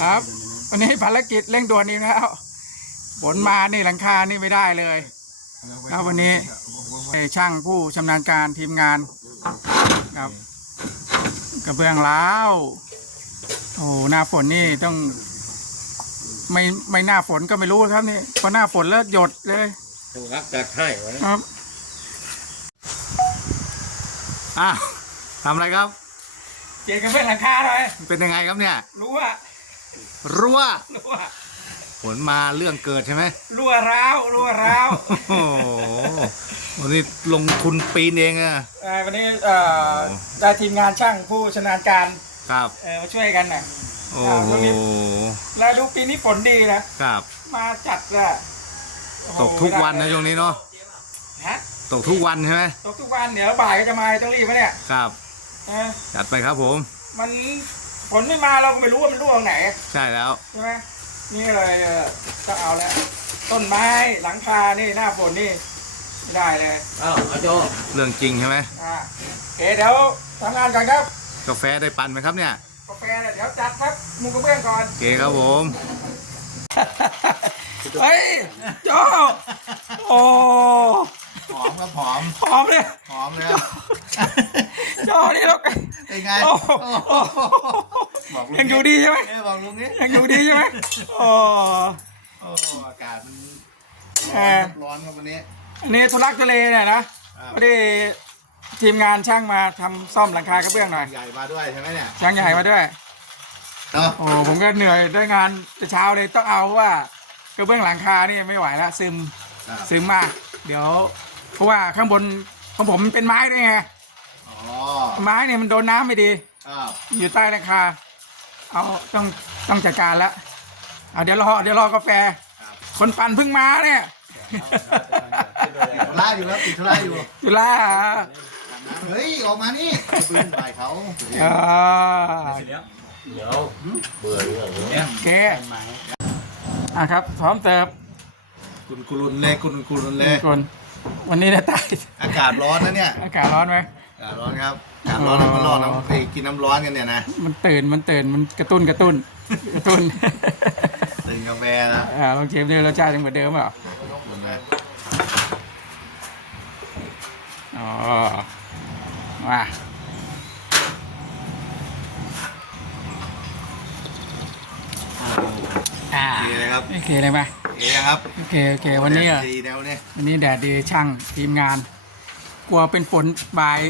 ครับ วันนี้ภารกิจเร่งด่วนนี้แล้วฝนมานี่หลังคานี่ไม่ได้เลยครับวันนี้ไอ้ช่างผู้ชำนาญการทีมงานครับกระเบื้องล้าวโอ้โหหน้าฝนนี่ต้อง ไม่ไม่หน้าฝนก็ไม่รู้ครับนี่พอหน้าฝนแล้วหยดเลยถูกครับจัดให้ไว้ครับอ้าวทำอะไรครับเกียร์กระเบื้องหลังคาหน่อยเป็นยังไงครับเนี่ย รู้ว่า รั่วรู้ว่าฝนมาเรื่องเกิดใช่ไหมรั่วร้าวรั่วร้าวโอ้โหวันนี้ลงทุนปีนเองอะเอ่อวันนี้เอ่อได้ทีมงานช่างผู้ชำนาญการครับ เอ่อมาช่วยกันน่ะโอ้อ่าโหวันนี้แล้วดูปีนี้ฝนดีนะ ครับ มาจัดอะโอ้โหตกทุกวันนะช่วงนี้เนาะฮะตกทุกวันใช่ไหมตกทุกวันเดี๋ยวบ่ายก็จะมาต้องรีบไหมเนี่ยครับ เออจัดไปครับผม มัน ฝนไม่มาเราก็ไม่รู้ว่ามันรั่วตรงไหนใช่แล้วใช่ไหมนี่เลยเออต้องเอาแล้วต้นไม้หลังคานี่หน้าฝนนี่ไม่ได้เลยอ้าวอาโจเรื่องจริงใช่ไหมอ่าโอเคเดี๋ยวทำงานก่อนครับกาแฟได้ปั่นไหมครับเนี่ยกาแฟเนี่ยเดี๋ยวจัดครับมุงกระเบื้องก่อนโอเคครับผมเฮ้ยโจโอ้หอมครับหอมหอมเลยหอมเลยครับโจนี่เราเป็นไงโอ้โห บอกลุงยังอยู่ดีใช่ไหมเอ้ยบอกลุงนี่ยังอยู่ดีใช่ไหมโอ้โอ้อากาศมันเออร้อนครับวันนี้อันนี้ทุลักทุเลเนี่ยนะพอดีทีมงานช่างมาทำซ่อมหลังคากระเบื้องหน่อย ใหญ่มาด้วยใช่ไหมเนี่ยช่างใหญ่มาด้วย เนาะโอ้ผมก็เหนื่อยด้วยงานแต่เช้าเลยต้องเอาว่ากระเบื้องหลังคานี่ไม่ไหวแล้วซึมครับซึมมาก เดี๋ยว เพราะว่าข้างบนของผมมันเป็นไม้ด้วยไงอ๋อไม้เนี่ยมันโดนน้ำไม่ดี อ้าวอยู่ใต้หลังคา เอาต้องต้องจัดการแล้วเอาเดี๋ยวรอเดี๋ยวรอกาแฟ คนปั่นเพิ่งมาเนี่ยติดธุระอยู่แล้วติดธุระอยู่จุฬาเฮ้ยออกมานี่ปืนใส่เขาอ่าเดี๋ยวเดี๋ยวเบื่อเรื่องนี้โอเคอะครับพร้อมเติบคุณกุลุนเลยคุณกุลุนเลยคนวันนี้เนี่ยตายอากาศร้อนนะเนี่ย อากาศร้อนไหม กาศร้อนครับอากาศร้อนมันร้อนน้ำไปกินน้ำร้อนกันเนี่ยนะมันตื่นมันตื่นมันกระตุ้นกระตุ้นกระตุ้นตื่นกาแฟนะอ่าลองเชฟดูรสชาติยังเหมือนเดิมเปล่าคุณนะอ๋อมาอ่าโอเคเลยครับโอเคเลยไหมโอเคครับโอเคโอเค วันนี้อะดีแนวเนี่ยวันนี้แดดดีช่างทีมงาน กลัวเป็นฝนบ่าย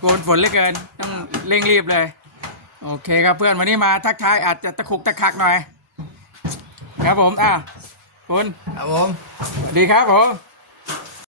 กลัวเป็นฝนเหลือเกินต้องเร่งรีบเลย โอเคครับเพื่อนวันนี้มาทักทายอาจจะตะคุกตะคักหน่อย ครับผมอะคุณครับผม สวัสดีครับผม